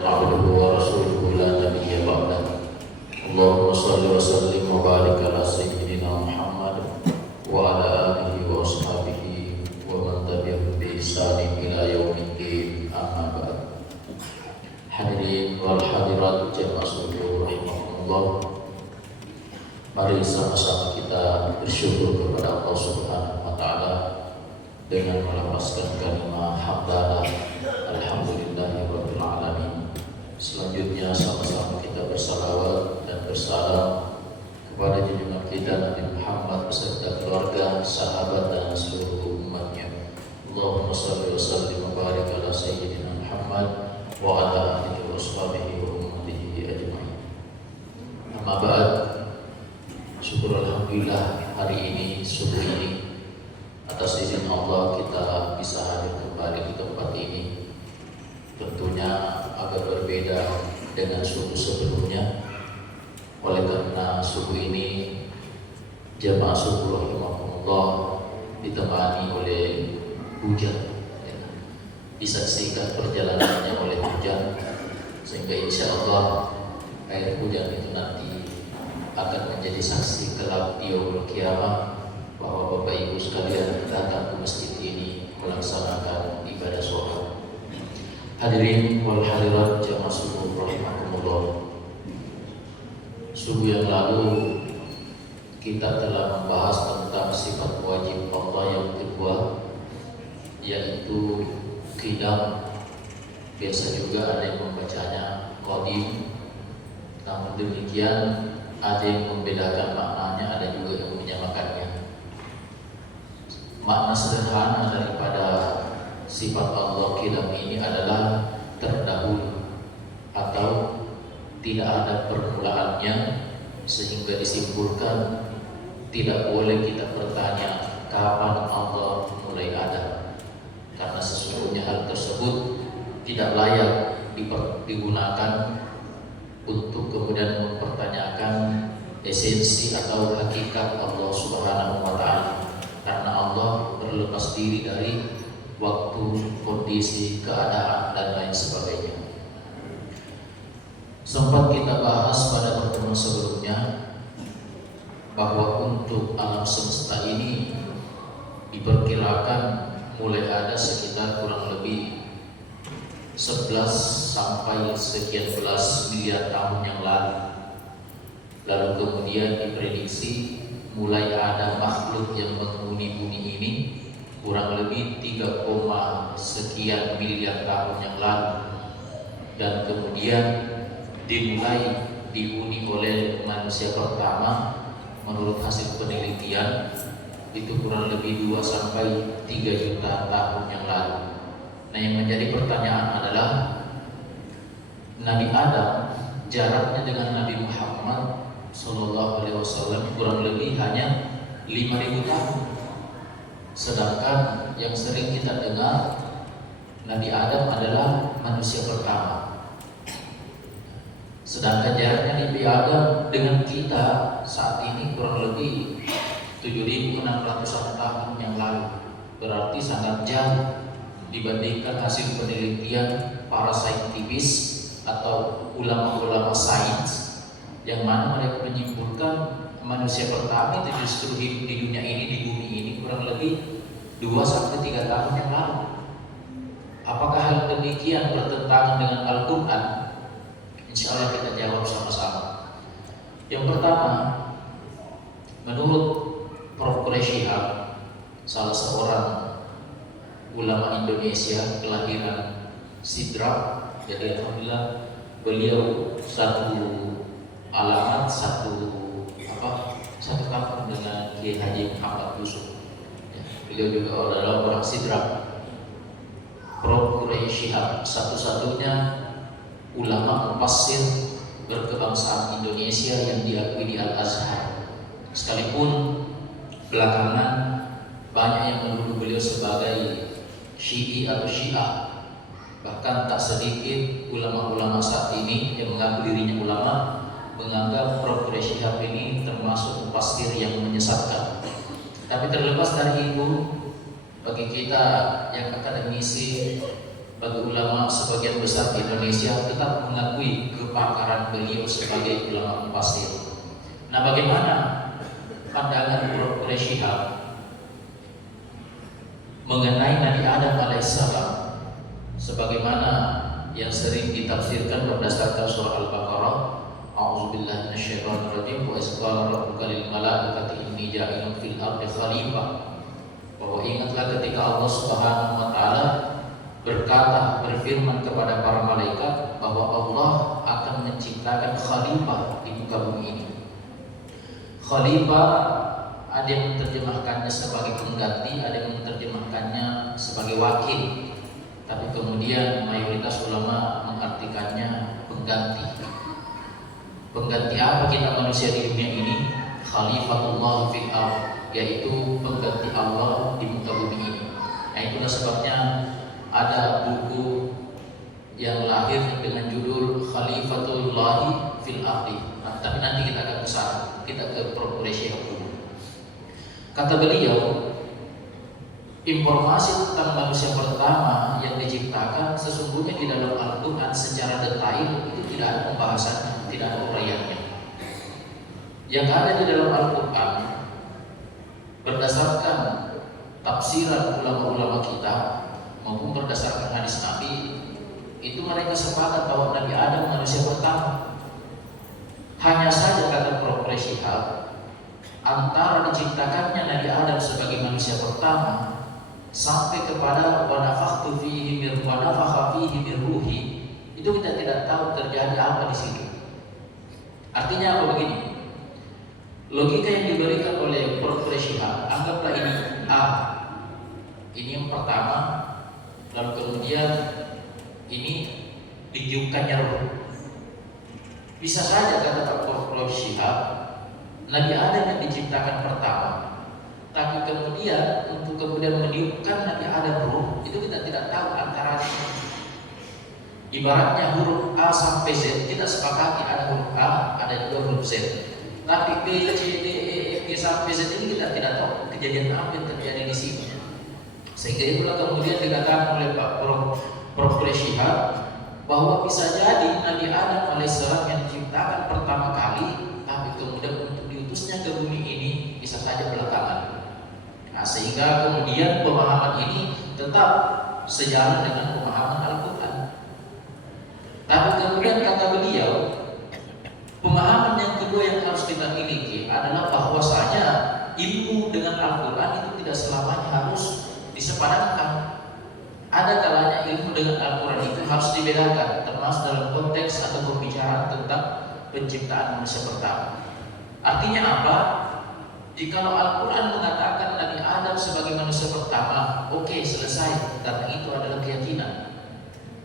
عبده ورسوله لا نبي بعده. اللهم صل وسلم وبارك على سيدنا محمد وعلى آله وأصحابه ومن تبعهم بإحسان إلى يوم الدين. أما بعد. Hadirin wal hadirat jamaah sekalian rahimakumullah. Mari sama-sama kita bersyukur kepada Allah Subhanahu wa taala dengan melafazkan kalimat hamdalah alhamdulillahirabbil alamin. Selanjutnya sama-sama kita bersalawat dan bersalam kepada junjungan kita Nabi Muhammad beserta keluarga, sahabat dan seluruh umatnya. Allahumma shalli wa sallim wa barik ala sayyidina Muhammad wa ala alihi wa sahbihi wa ummatihi ajma'in. Amma ba'd. Syukur alhamdulillah hari ini, subuh ini, atas izin Allah kita bisa hadir kembali di tempat ini. Tentunya agak berbeda dengan subuh sebelumnya. Oleh karena subuh ini jamaah subuh rahimahumullah ditemani oleh hujan, disaksikan perjalanannya oleh hujan, sehingga insya Allah air hujan itu nanti akan menjadi saksi kelak di yaumul qiyamah bahwa Bapak Ibu sekalian datang ke masjid ini melaksanakan ibadah sholat. Hadirin wal hadirat jamaah subuh rahimakumullah. Subuh yang lalu kita telah membahas tentang sifat wajib Allah yang kedua, yaitu qidam. Biasa juga ada yang membacanya qadim. Namun demikian ada yang membedakan maknanya, ada juga yang menyamakannya. Makna sederhana daripada sifat Allah qidam ini adalah terdahulu atau tidak ada permulaannya, sehingga disimpulkan tidak boleh kita bertanya kapan Allah mulai ada, karena sesungguhnya hal tersebut tidak layak digunakan untuk kemudian mempertanyakan esensi atau hakikat Allah Subhanahu wa taala, karena Allah berlepas diri dari waktu, kondisi, keadaan dan lain sebagainya. Sempat kita bahas pada pertemuan sebelumnya bahwa untuk alam semesta ini diperkirakan mulai ada sekitar kurang lebih 11 sampai sekian belas miliar tahun yang lalu. Lalu kemudian diprediksi mulai ada makhluk yang menghuni bumi ini kurang lebih 3, sekian miliar tahun yang lalu, dan kemudian dimulai dihuni oleh manusia pertama. Menurut hasil penelitian itu kurang lebih 2 sampai 3 juta tahun yang lalu. Nah, yang menjadi pertanyaan adalah Nabi Adam jaraknya dengan Nabi Muhammad Sallallahu Alaihi Wasallam kurang lebih hanya 5.000 tahun. Sedangkan yang sering kita dengar Nabi Adam adalah manusia pertama. Sedangkan jaraknya Nabi Adam dengan kita saat ini kurang lebih 7.600 tahun yang lalu. Berarti sangat jauh dibandingkan hasil penelitian para saintis atau ulama-ulama sains, yang mana mereka menyimpulkan manusia pertama itu justru hidup di dunia ini, di bumi ini kurang lebih 2 sampai 3 tahun yang lalu. Apakah hal demikian bertentangan dengan Al-Quran? Insya Allah kita jawab sama-sama. Yang pertama, menurut Prof. Shihab, salah seorang ulama Indonesia kelahiran Sidrap, jadi alhamdulillah beliau satu alamat, satu kampung dengan Kiai Haji Muhammad Yusuf. Beliau juga adalah orang Sidrap. Prof. Shihab satu-satunya ulama mufassir berkebangsaan Indonesia yang diakui di Al-Azhar. Sekalipun belakangan banyak yang menuduh beliau sebagai Syi'i atau Syiah. Bahkan tak sedikit ulama-ulama saat ini yang mengaku dirinya ulama menganggap Prof. Shihab ini termasuk mufassir yang menyesatkan. Tapi terlepas dari itu, bagi kita yang akademisi bagi ulama sebagian besar di Indonesia tetap mengakui kepakaran beliau sebagai ulama mufassir. Nah, bagaimana pandangan Prof. Syihab mengenai Nabi Adam alaihissalam sebagaimana yang sering ditafsirkan berdasarkan surah Al-Baqarah, A'udzubillahi minasyaitonirrajim, wa iz qala rabbuka lil malaikati inni ja'ilun fil ardi khalifah. Bahwa ingatlah ketika Allah Subhanahu wa taala berfirman kepada para malaikat bahwa Allah akan menciptakan khalifah di muka bumi ini. Khalifah ada yang menerjemahkannya sebagai pengganti, ada yang menerjemahkannya sebagai wakil. Tapi kemudian mayoritas ulama mengartikannya pengganti. Pengganti apa kita manusia di dunia ini? Khalifatullah fil ardh, yaitu pengganti Allah di muka bumi ini. Nah, itulah sebabnya ada buku yang lahir dengan judul Khalifatullahi fil Ardi. Nah, tapi nanti kita akan besar, kita ke Prof. dulu. Kata beliau, informasi tentang manusia pertama yang diciptakan sesungguhnya di dalam Al-Quran secara detail itu tidak ada pembahasannya, tidak ada uraiannya. Yang ada di dalam Al-Quran berdasarkan tafsiran ulama-ulama kita maupun berdasarkan hadis Nabi, itu mereka sepakat bahwa Nabi Adam manusia pertama. Hanya saja kata Prof. Syihab, antara diciptakannya Nabi Adam sebagai manusia pertama sampai kepada wa nafakhtu fihi min wa nafakha fihi min ruhi, itu kita tidak tahu terjadi apa di situ. Artinya apa begini? Logika yang diberikan oleh Prof. Syihab, anggaplah ini A. Ini yang pertama, lalu kemudian ini ditiupkannya roh. Bisa saja kata Prof. Syihab, Nabi Adam yang diciptakan pertama, tapi kemudian untuk kemudian meniupkan Nabi Adam roh, itu kita tidak tahu antara. Ibaratnya huruf A sampai Z kita sepakati ada huruf A, ada juga huruf Z. Tapi B, C, D, E, F, G sampai Z ini kita tidak tahu kejadian apa yang terjadi di sini. Sehingga itulah kemudian dikatakan oleh Prof. Syihab bahwa bisa jadi Nabi Adam alaihissalam yang diciptakan pertama kali, tapi kemudian untuk diutusnya ke bumi ini bisa saja belakangan. Nah, sehingga kemudian pemahaman ini tetap sejalan dengan pemahaman Al-Quran. Tapi kemudian kata beliau, pemahaman yang kedua yang harus kita miliki adalah bahwasanya ilmu dengan Al-Quran itu tidak selamanya harus disepadankan. Ada kalanya ilmu dengan Al-Quran itu harus dibedakan, termasuk dalam konteks atau pembicaraan tentang penciptaan manusia pertama. Artinya apa? Jikalau Al-Quran mengatakan Nabi Adam sebagai manusia pertama, oke, selesai, karena itu adalah keyakinan.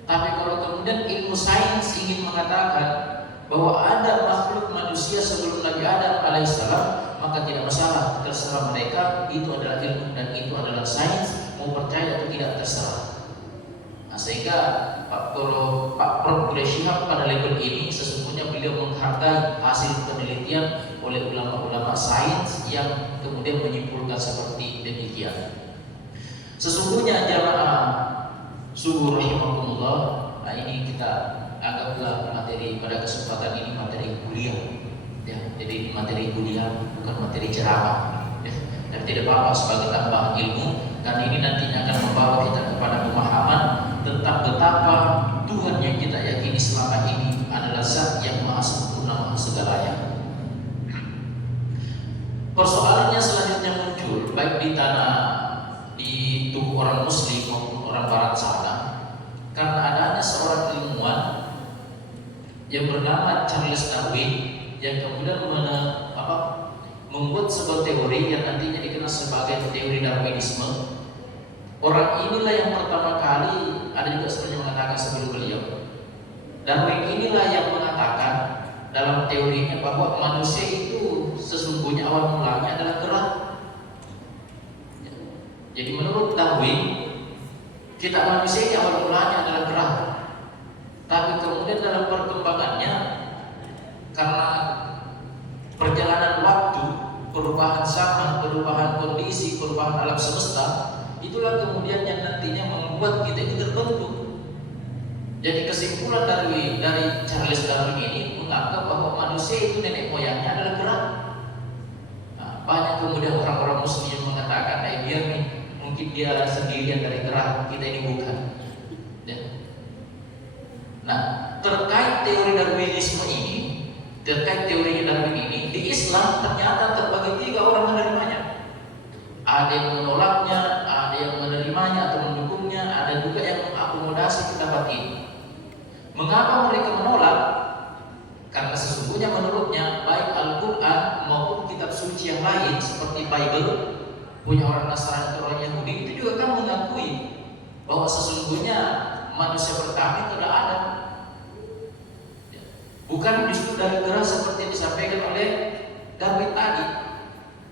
Tapi kalau kemudian ilmu sains ingin mengatakan bahwa ada makhluk manusia sebelum Nabi Adam alaihissalam, maka tidak masalah, terserah mereka, itu adalah ilmu dan itu adalah sains, mau percaya atau tidak terserah. Nah, sehingga Prof. Syihab pada level ini sesungguhnya beliau menghargai hasil penelitian oleh ulama-ulama sains yang kemudian menyimpulkan seperti demikian. Sesungguhnya jamaah subuh rahimakumullah, nah ini kita anggaplah materi pada kesempatan ini materi kuliah, ya, jadi materi kuliah bukan materi ceramah, ya. Dan tidak apa-apa sebagai tambahan ilmu, karena ini nantinya akan membawa kita kepada pemahaman tentang betapa Tuhan yang kita yakini selama ini adalah Zat yang Maha Sempurna, Maha Segalanya. Persoalannya selanjutnya muncul baik di tubuh orang Muslim maupun orang Barat sana, karena adanya seorang ilmuwan yang bernama Charles Darwin yang kemudian membuat sebuah teori yang nantinya dikenal sebagai teori Darwinisme. Orang inilah yang pertama kali, ada juga sebenarnya mengatakan sebelum beliau, Darwin inilah yang mengatakan dalam teorinya bahwa manusia itu sesungguhnya awal mulanya adalah gerak. Jadi menurut Darwin, kita manusia ini awal mulanya adalah gerak. Tapi kemudian dalam perkembangannya, karena perjalanan waktu, perubahan zaman, perubahan kondisi, perubahan alam semesta, itulah kemudian yang nantinya membuat kita ini terbentuk. Jadi kesimpulan dari Charles Darwin ini menganggap bahwa manusia itu nenek moyangnya adalah gerak. Nah, banyak kemudian orang-orang Muslim yang mengatakan, dia nih mungkin dia sendirian dari gerak, kita ini bukan. Ya. Nah, terkait teori Darwinisme ini, terkait teori Darwin ini, di Islam ternyata terbagi 3 orang menerimanya. Ada yang menolaknya, ada yang menerimanya atau mendukungnya, ada juga yang mengakomodasi pendapat ini. Mengapa mereka menolak? Karena sesungguhnya menurutnya baik Al-Quran maupun kitab suci yang lain seperti Bible punya orang Nasrani atau orang Yahudi itu juga kan mengakui bahwa sesungguhnya manusia pertama itu adalah Adam. Bukan justru dari gerak seperti yang disampaikan oleh Darwin tadi.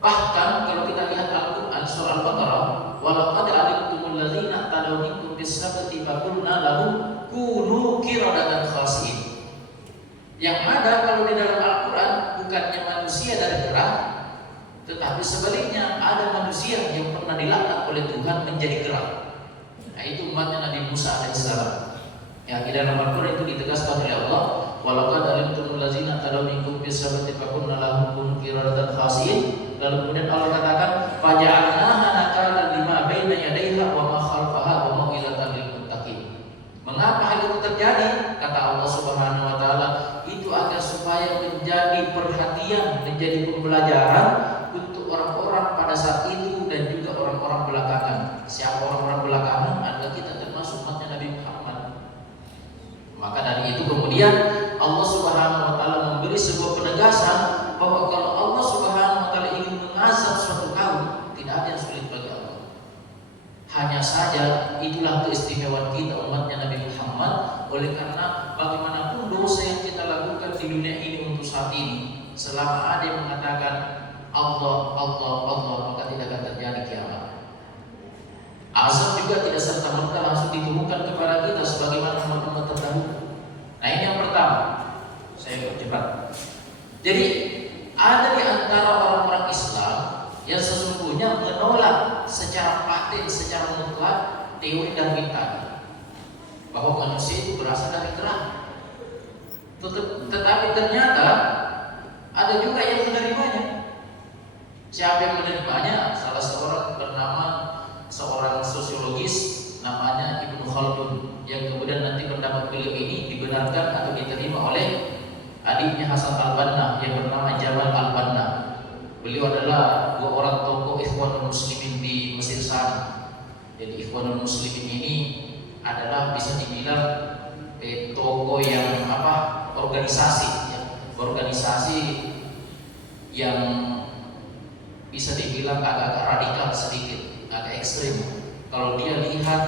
Bahkan kalau kita lihat Al-Quran surah Al-Baqarah, walau ada alimtumul ladzina tadaw minkum bis-sabti faqulna lahum kunu qiradatan khasiin. Yang ada kalau di dalam Al-Quran bukannya manusia dari gerak, tetapi sebaliknya ada manusia yang pernah dilaknat oleh Tuhan menjadi gerak. Nah, itu umatnya Nabi Musa alaihissalam. Ya, di dalam Al-Quran itu ditegaskan oleh Allah, walau qad alimtumul ladzina tadaw minkum bis-sabti faqulna lahum kunu qiradatan khasiin. Lalu kemudian Allah katakan, faja'alnaha nakalan lima baina yadayha wa ma khalfaha wa mau'izatan lil muttaqin. Mengapa hal itu terjadi? Kata Allah Subhanahu wa taala, itu agar supaya menjadi perhatian, menjadi pembelajaran untuk orang-orang pada saat itu dan juga orang-orang belakangan. Siapa orang-orang belakangan? Adalah kita termasuk umatnya Nabi Muhammad. Maka dari itu kemudian Allah Subhanahu wa taala memberi sebuah penegasan bahwa kalau Allah Subhanahu wa taala ingin mengazab suatu kaum, tidak ada yang sulit bagi Allah. Hanya saja itulah keistimewaan kita umatnya Nabi Muhammad. Oleh karena bagaimanapun dosa yang kita lakukan di dunia ini untuk saat ini, selama ada yang mengatakan Allah, Allah, Allah, maka tidak akan terjadi kiamat. Azab juga tidak serta-merta langsung diturunkan kepada kita sebagaimana umat-umat terdahulu. Nah, ini yang pertama. Saya percepat. Jadi ada di antara orang-orang Islam yang sesungguhnya menolak secara paten, secara mutlak teori Darwin tadi, bahwa manusia itu berasal dari gerak. Tetapi ternyata ada juga yang menerimanya. Siapa yang menerimanya? Salah seorang bernama seorang sosiologis namanya Ibnu Khaldun, yang kemudian nanti pendapat beliau ini dibenarkan atau diterima oleh adiknya Hasan al-Banna yang bernama Jamal al-Banna. Beliau adalah 2 orang tokoh Ikhwanul Muslimin di Mesir sana. Jadi Ikhwanul Muslimin ini adalah bisa dibilang tokoh yang organisasi ya. Organisasi yang bisa dibilang agak-agak radikal sedikit, agak ekstrim. Kalau dia lihat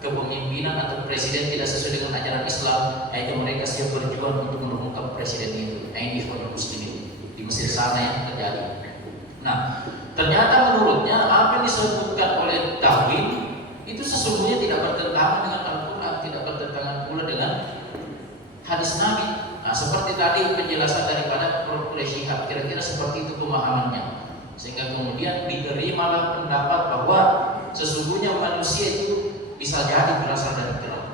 kepemimpinan atau presiden tidak sesuai dengan ajaran Islam, itu mereka siap berjuang untuk menurunkan presiden itu. Nah, ini Ikhwanul Muslimin di Mesir sana yang terjadi. Nah, ternyata menurutnya apa yang disebutkan oleh Darwin itu sesungguhnya tidak bertentangan dengan Al-Quran, tidak bertentangan pula dengan hadis Nabi. Nah, seperti tadi penjelasan daripada Prof. Syihab, kira-kira seperti itu pemahamannya. Sehingga kemudian diterimalah pendapat bahwa sesungguhnya manusia itu bisa jadi berasal dari gerak.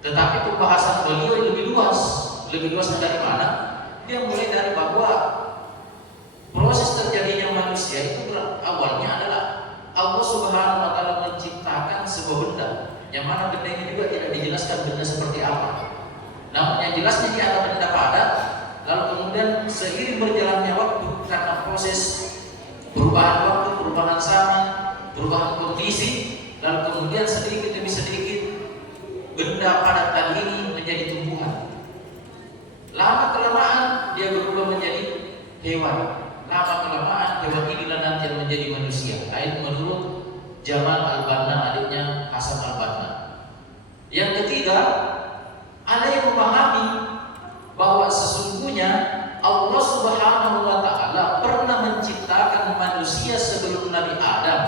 Tetapi pembahasan beliau lebih luas. Lebih luas dari mana? Dia mulai dari bahwa proses terjadinya manusia itu awalnya adalah Allah Subhanahu wa taala menciptakan sebuah benda, yang mana benda ini juga tidak dijelaskan benda seperti apa. Namun yang jelasnya dia ada benda padat, lalu kemudian seiring berjalannya waktu karena proses perubahan waktu, perubahan zaman, perubahan kondisi, lalu kemudian sedikit demi sedikit benda padat tadi ini menjadi tumbuhan. Lama kelamaan dia berubah menjadi hewan. Lama kelamaan hewan inilah nanti yang menjadi manusia. Ini menurut Jamal al-Banna, adiknya Hasan al-Banna. Yang ketiga, ada yang memahami bahwa sesungguhnya Allah Subhanahu wa taala pernah menciptakan manusia sebelum Nabi Adam.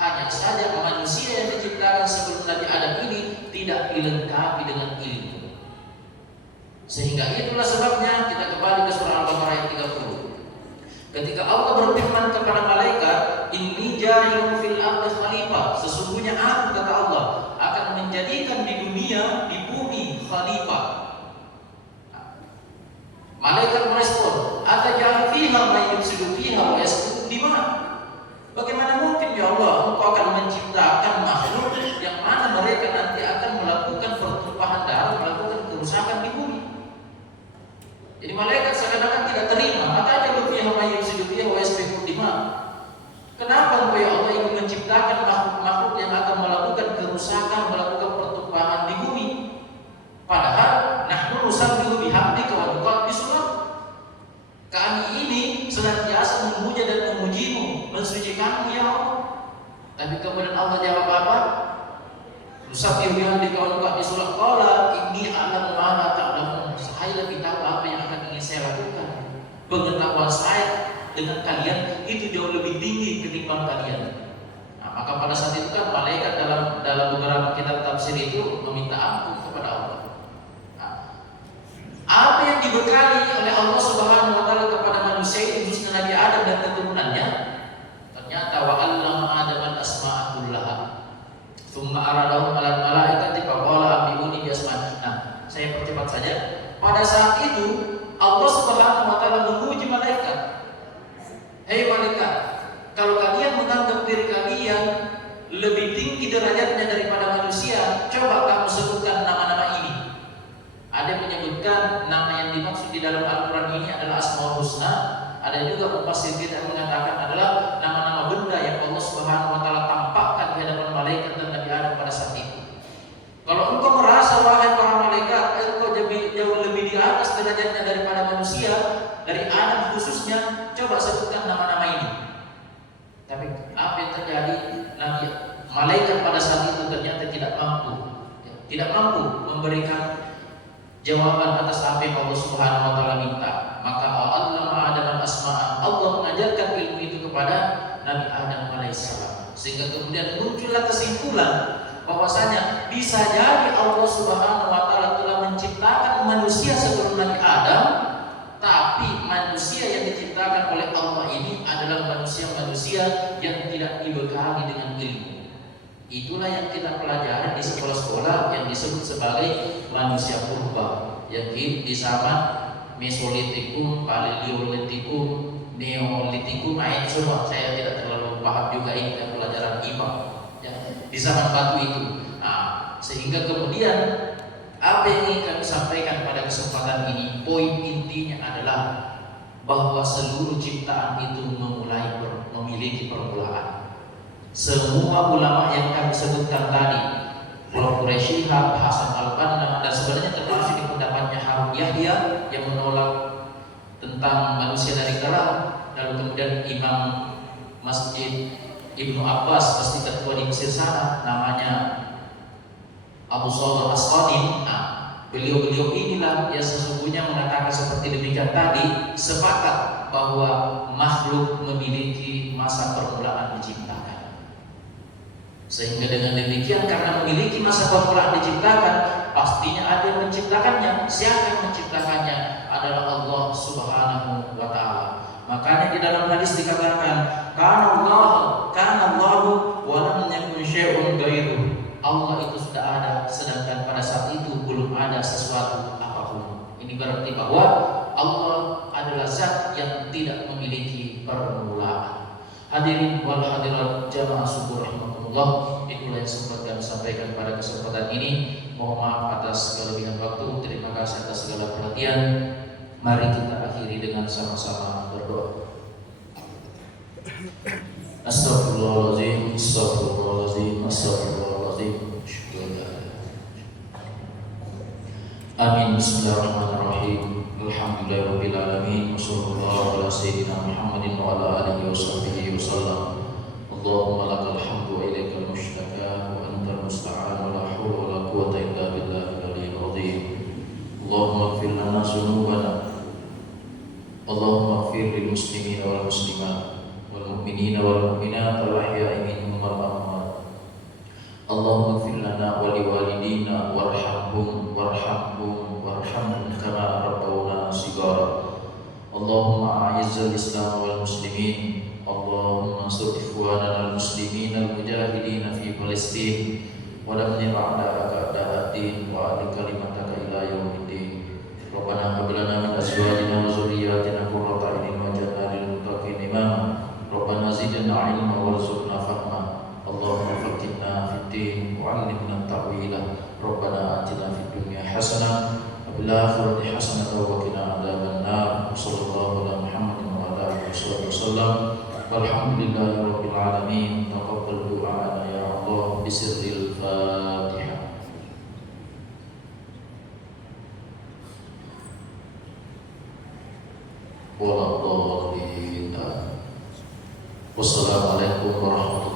Hanya saja manusia yang diciptakan sebelum Nabi Adam ini tidak dilengkapi dengan ilmu. Sehingga itulah sebabnya kita kembali ke surah Al-Baqarah ayat 30. Ketika Allah berfirman kepada malaikat, "Inni ja'ilun fil ardi khalifah," sesungguhnya aku, kata Allah, akan menjadikan menjadikan di dunia, di bumi khalifah. Malaikat merespon, "Ataj'al fiha may yufsidu fiha wa yasfiku dima." Bagaimana mungkin ya Allah Engkau akan menciptakan makhluk yang mana mereka nanti akan melakukan pertumpahan darah, melakukan kerusakan di bumi? Jadi malaikat seakan-akan tidak terima. "Ataj'al fiha may yufsidu fiha wa yasfiku dima." Kenapa Engkau ya Allah ingin menciptakan makhluk-makhluk yang akan melakukan kerusakan, melakukan pertumpahan di bumi? Padahal nahnu nusabbihu bihamdika wa nuqaddisu lak. Kami ini senantiasa memuja dan memujimu, mensucikanmu ya Allah. Tapi kemudian Allah jawab apa? Nusabbihu bihamdika wa nuqaddisu lak. Qala inni a'lamu ma la ta'lamun. Saya lebih tahu apa yang akan ingin saya lakukan. Pengetahuan saya dengan kalian itu jauh lebih tinggi ketimbang kalian. Nah, maka pada saat itu kan malaikat dalam beberapa kitab tafsir itu meminta ampun kepada Allah. Apa yang dibekali oleh Allah Subhanahu wa taala kepada manusia itu, khususnya Nabi Adam dan keturunannya, ternyata wa 'allama Adam al-asma'a kullaha. Tsumma aradahum 'alal malaikati fa qala anbi'uni bi asma'i. Nah, saya percepat saja. Pada saat itu Allah Subhanahu wa taala menguji malaikat. "Hei malaikat, kalau kalian menganggap diri kalian lebih tinggi derajatnya daripada manusia, coba kamu sebutkan nama-nama ini." Ada yang menyebutkan nama yang dimaksud di dalam Al-Quran ini adalah Asmaul Husna. Ada juga mufassirin yang mengatakan adalah nama-nama benda yang Allah Subhanahu wa taala tampakkan di hadapan malaikat dan Nabi Adam pada saat itu. Kalau engkau merasa wahai para malaikat, engkau jauh lebih di atas derajatnya daripada manusia, dari Adam khususnya, coba sebutkan nama-nama ini. Tapi apa yang terjadi? Nabi malaikat pada saat itu ternyata tidak mampu memberikan jawaban atas apa yang Allah Subhanahu wa taala minta. Maka Allah Adam al-asma'a, Allah mengajarkan ilmu itu kepada Nabi Adam alaihissalam, sehingga kemudian muncullah kesimpulan bahwasanya bisa jadi Allah Subhanahu wa taala telah menciptakan manusia sebelum Nabi Adam, tapi manusia yang diciptakan oleh Allah ini adalah manusia-manusia yang tidak dibekali dengan ilmu. Itulah yang kita pelajari di sekolah-sekolah yang disebut sebagai manusia purba, yang di zaman Mesolitikum, Paleolitikum, Neolitikum, itu semua saya tidak terlalu paham juga ini dan pelajaran IPA ya, di zaman batu itu. Nah, sehingga kemudian apa yang ingin kami sampaikan pada kesempatan ini, poin intinya adalah bahwa seluruh ciptaan itu memiliki permulaan. Semua ulama yang kami sebutkan tadi, Prof. Shihab, Hasan al-Banna, dan sebenarnya termasuk di pendapatnya Harun Yahya yang menolak tentang manusia dari kalam, lalu kemudian Imam Masjid Ibnu Abbas, pasti ketua di Mesir sana, namanya Abu Shalih As-Qadim. Nah, beliau-beliau inilah yang sesungguhnya mengatakan seperti demikian tadi, sepakat bahwa makhluk memiliki masa permulaan diciptakan. Sehingga dengan demikian, karena memiliki masa permulaan diciptakan, pastinya ada yang menciptakannya. Siapa yang menciptakannya? Adalah Allah Subhanahu wa taala. Makanya di dalam hadis dikatakan, kana Allahu wa lam yakun syai'un ghairuh. Allah itu sudah ada, sedangkan pada saat itu belum ada sesuatu apapun. Ini berarti bahwa Allah adalah zat yang tidak memiliki permulaan. Hadirin wal hadirat jamaah syukur rahimakumullah, itulah yang sempat kami sampaikan pada kesempatan ini. Mohon maaf atas kelebihan waktu. Terima kasih atas segala perhatian. Mari kita akhiri dengan sama-sama berdoa. Astagfirullahaladzim, astagfirullahaladzim, astagfirullahaladzim. Amin. Bismillahirrahmanirrahim. Alhamdulillahirabbil alamin. Wassallallahu ala sayyidina Muhammadin wa ala alihi washabbihi wasallam. Allahumma lakal hamdu wa ilaikal mushtaka wa antal musta'an wa la haula wa la quwwata illa billahil aliyyil azim. Allahumma ighfir lana dzunubana. Allahumma ighfir lil muslimina wal muslimat wal mu'minina wal mu'minat wal ahya'i minhum wal amwat. Allahumma ighfir lana wa liwalidina warhamhum kama rabbawna shighara. Allahumma a'izzal Islam wal muslimin. Allahumma ansur ikhwanana al muslimin al mujahidin fi Palestin. ودمر أعداءك أعداء الدين وأعل كلمتك إلى يوم الدين. ربنا هب لنا من أزواجنا وذرياتنا قرة أعين واجعلنا للمتقين إماما. ربنا زدنا علما وارزقنا فهما. اللهم فقهنا في الدين وعلمنا التأويل. ربنا آتنا في الدنيا حسنة وفي الآخرة حسنة وقنا عذاب النار. وصلى الله على محمد وعلى آله وصحبه وسلم والحمد لله رب العالمين. تقبل دعاءنا يا الله بسر الفاتحة. ولا ضالين. Wassalamualaikum warahmatullahi